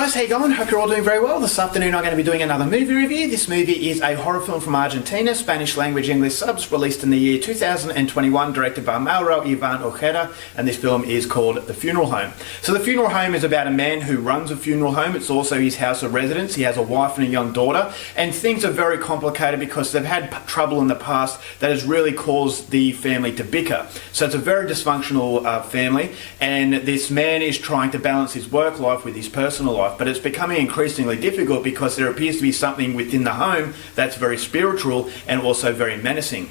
guys, how you going? Hope you're all doing very well. This afternoon I'm going to be doing another movie review. This movie is a horror film from Argentina, Spanish language English subs, released in the year 2021, directed by Mauro Ivan Ojeda, and this film is called The Funeral Home. So The Funeral Home is about a man who runs a funeral home. It's also his house of residence. He has a wife and a young daughter, and things are very complicated because they've had trouble in the past that has really caused the family to bicker. So it's a very dysfunctional family, and this man is trying to balance his work life with his personal life, but it's becoming increasingly difficult because there appears to be something within the home that's very spiritual and also very menacing.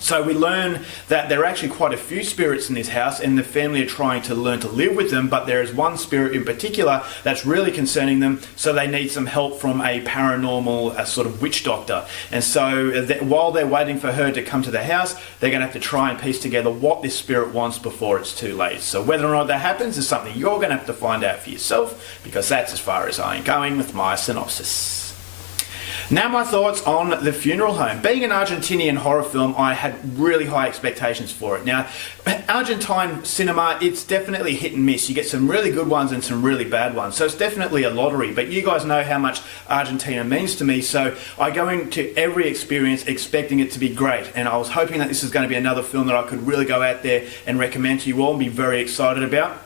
So we learn that there are actually quite a few spirits in this house, and the family are trying to learn to live with them, but there is one spirit in particular that's really concerning them, so they need some help from a paranormal sort of witch doctor. And so while they're waiting for her to come to the house, they're going to have to try and piece together what this spirit wants before it's too late. So whether or not that happens is something you're going to have to find out for yourself, because that's as far as I'm going with my synopsis. Now my thoughts on The Funeral Home. Being an Argentinian horror film, I had really high expectations for it. Now, Argentine cinema, it's definitely hit and miss. You get some really good ones and some really bad ones. So it's definitely a lottery, but you guys know how much Argentina means to me, so I go into every experience expecting it to be great, and I was hoping that this is going to be another film that I could really go out there and recommend to you all and be very excited about.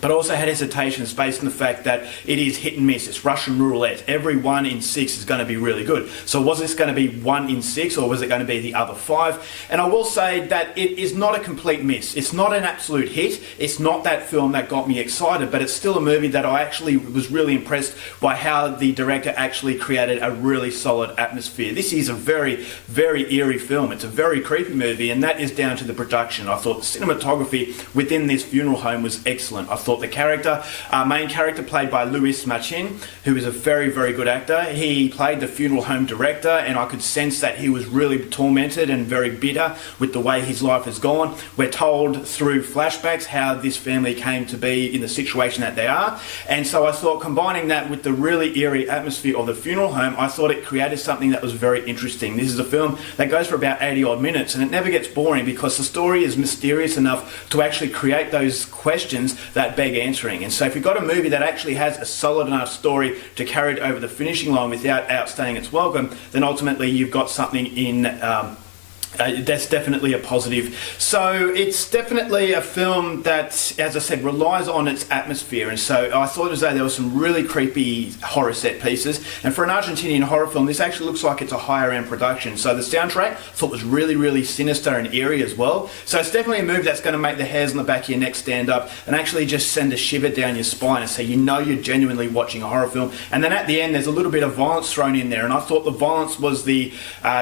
But I also had hesitations based on the fact that it is hit and miss. It's Russian roulette. Every 1 in 6 is going to be really good. So was this going to be 1 in 6, or was it going to be the other 5? And I will say that it is not a complete miss. It's not an absolute hit. It's not that film that got me excited, but it's still a movie that I actually was really impressed by how the director actually created a really solid atmosphere. This is a very, very eerie film. It's a very creepy movie, and that is down to the production. I thought the cinematography within this funeral home was excellent. I thought the main character played by Luis Machin, who is a very, very good actor. He played the funeral home director, and I could sense that he was really tormented and very bitter with the way his life has gone. We're told through flashbacks how this family came to be in the situation that they are, and so I thought combining that with the really eerie atmosphere of the funeral home, I thought it created something that was very interesting. This is a film that goes for about 80 odd minutes, and it never gets boring because the story is mysterious enough to actually create those questions that beg answering. And so if you've got a movie that actually has a solid enough story to carry it over the finishing line without outstaying its welcome, then ultimately you've got something in that's definitely a positive. So it's definitely a film that, as I said, relies on its atmosphere, and so I thought as though there were some really creepy horror set pieces, and for an Argentinian horror film this actually looks like it's a higher end production. So the soundtrack I thought was really, really sinister and eerie as well. So it's definitely a movie that's going to make the hairs on the back of your neck stand up and actually just send a shiver down your spine, and so you know you're genuinely watching a horror film. And then at the end there's a little bit of violence thrown in there, and I thought the violence was the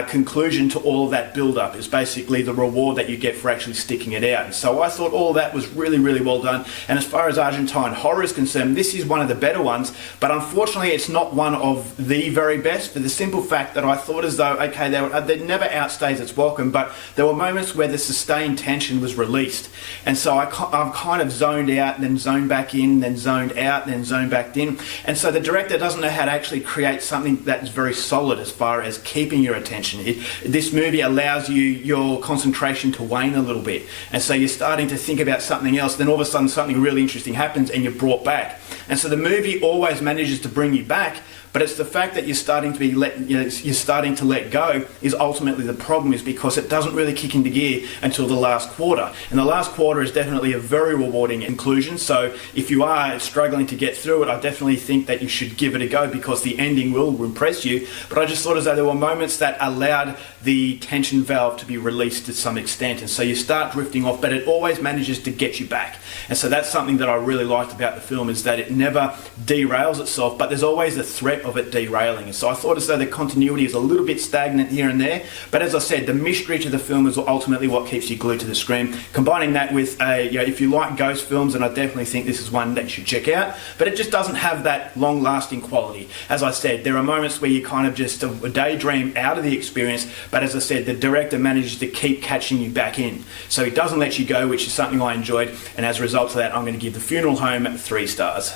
conclusion to all of that build-up. It's basically the reward that you get for actually sticking it out. And so I thought all that was really, really well done. And as far as Argentine horror is concerned, this is one of the better ones, but unfortunately it's not one of the very best, for the simple fact that I thought as though, okay, they never outstays its welcome, but there were moments where the sustained tension was released. And so I'm kind of zoned out, and then zoned back in, then zoned out, then zoned back in. And so the director doesn't know how to actually create something that's very solid as far as keeping your attention. This movie allows your concentration to wane a little bit, and so you're starting to think about something else, then all of a sudden something really interesting happens and you're brought back. And so the movie always manages to bring you back, but it's the fact that you're starting to let go is ultimately the problem, is because it doesn't really kick into gear until the last quarter. And the last quarter is definitely a very rewarding conclusion. So if you are struggling to get through it, I definitely think that you should give it a go, because the ending will impress you. But I just thought as though there were moments that allowed the tension valve to be released to some extent, and so you start drifting off, but it always manages to get you back. And so that's something that I really liked about the film, is that it never derails itself, but there's always a threat of it derailing. And so I thought as though the continuity is a little bit stagnant here and there, but as I said, the mystery to the film is ultimately what keeps you glued to the screen. Combining that with if you like ghost films, and I definitely think this is one that you should check out, but it just doesn't have that long-lasting quality. As I said, there are moments where you kind of just daydream out of the experience, but as I said, the director manages to keep catching you back in. So he doesn't let you go, which is something I enjoyed, and as a result of that, I'm going to give The Funeral Home 3 stars.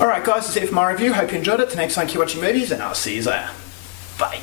Alright guys, that's it for my review. Hope you enjoyed it. Till next time, keep watching movies, and I'll see you later. Bye.